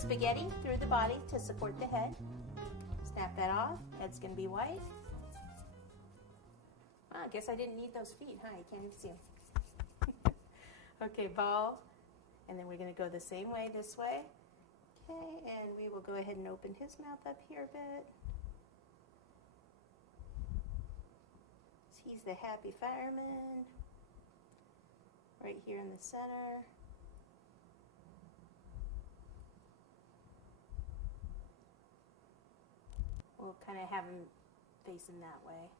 spaghetti through the body to support the head. Snap that off. Head's going to be white. I guess I didn't need those feet, huh? You can't even see them. Okay, ball. And then we're going to go the same way this way. Okay, and we will go ahead and open his mouth up here a bit. He's the happy fireman. Right here in the center. We'll kind of have him facing that way.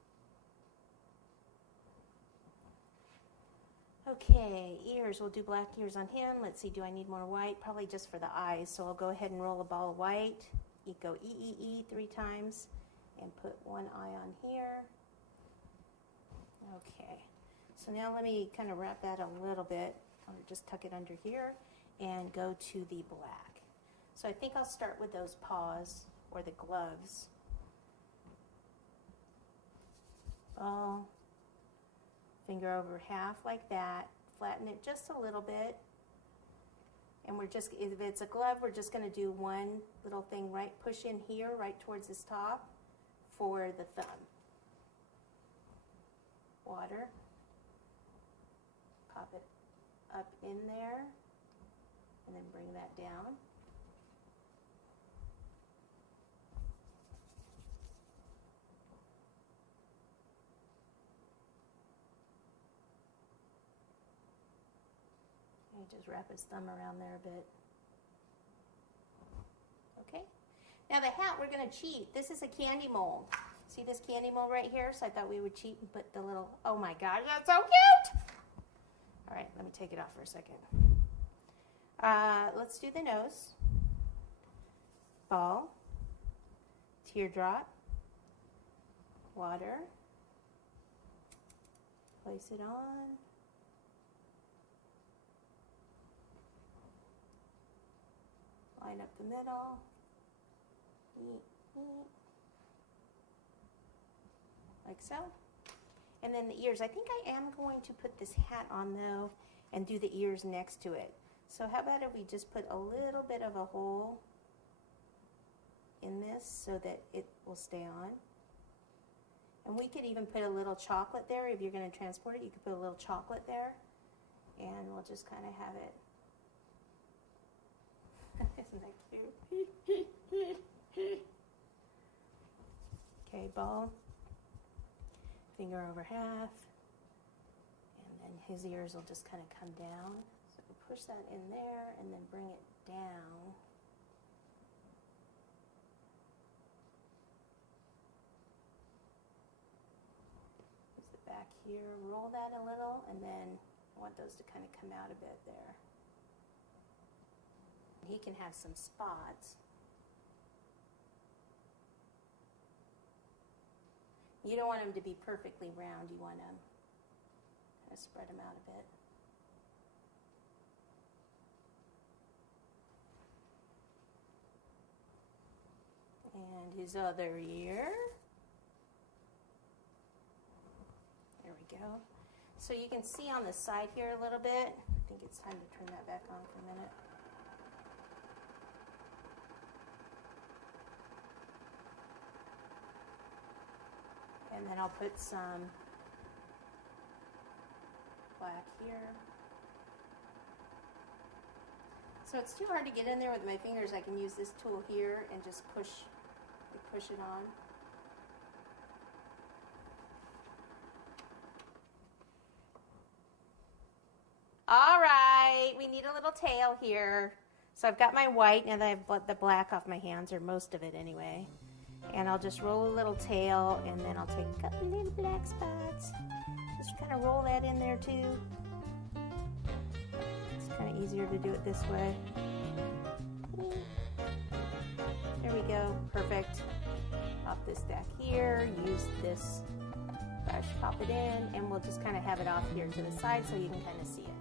Okay, ears. We'll do black ears on him. Let's see, do I need more white? Probably just for the eyes. So I'll go ahead and roll a ball of white. You go E 3 times and put one eye on here. Okay, so now let me kind of wrap that a little bit, or just tuck it under here, and go to the black. So I think I'll start with those paws, or the gloves. Ball, finger over half like that, flatten it just a little bit, and we're just, if it's a glove, we're just going to do one little thing, right, push in here, right towards this top, for the thumb. Water, pop it up in there, and then bring that down. And just wrap his thumb around there a bit. Okay, now the hat, we're going to cheat. This is a candy mold. See this candy mold right here? So I thought we would cheat and put the little, oh my gosh, that's so cute! All right, let me take it off for a second. Let's do the nose. Ball, teardrop, water, place it on. Line up the middle. Like so. And then the ears. I think I am going to put this hat on though and do the ears next to it. So how about if we just put a little bit of a hole in this so that it will stay on. And we could even put a little chocolate there. If you're going to transport it, you could put a little chocolate there. And we'll just kind of have it. Isn't that cute? Okay, ball. Finger over half, and then his ears will just kind of come down. So we push that in there and then bring it down. Use the back here, roll that a little, and then I want those to kind of come out a bit there. He can have some spots. You don't want them to be perfectly round. You want to kind of spread them out a bit. And his other ear. There we go. So you can see on the side here a little bit. I think it's time to turn that back on for a minute. And then I'll put some black here. So it's too hard to get in there with my fingers. I can use this tool here and just push it on. All right, we need a little tail here. So I've got my white, and I have the black off my hands, or most of it anyway. And I'll just roll a little tail, and then I'll take a couple little black spots. Just kind of roll that in there too. It's kind of easier to do it this way. There we go, perfect. Pop this back here, use this brush, pop it in, and we'll just kind of have it off here to the side so you can kind of see it.